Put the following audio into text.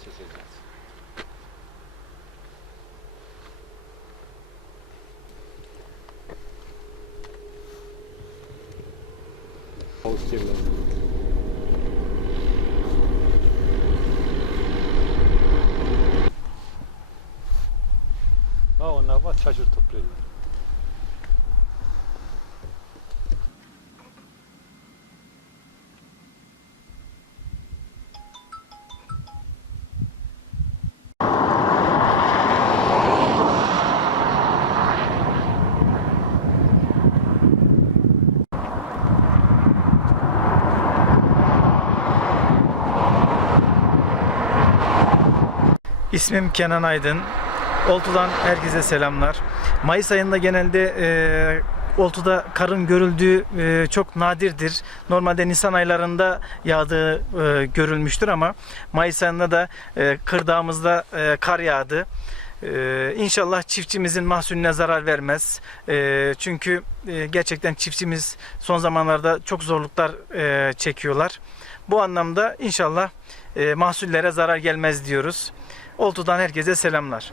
се съгласят. Позитивно. А, на вас чашето прилива. İsmim Kenan Aydın. Oltu'dan herkese selamlar. Mayıs ayında genelde e, Oltu'da karın görüldüğü e, çok nadirdir. Normalde Nisan aylarında yağdığı e, görülmüştür ama Mayıs ayında da e, kırdağımızda e, kar yağdı. E, inşallah çiftçimizin mahsulüne zarar vermez. E, çünkü e, gerçekten çiftçimiz son zamanlarda çok zorluklar e, çekiyorlar. Bu anlamda inşallah e, mahsullere zarar gelmez diyoruz. Oltu'dan herkese selamlar.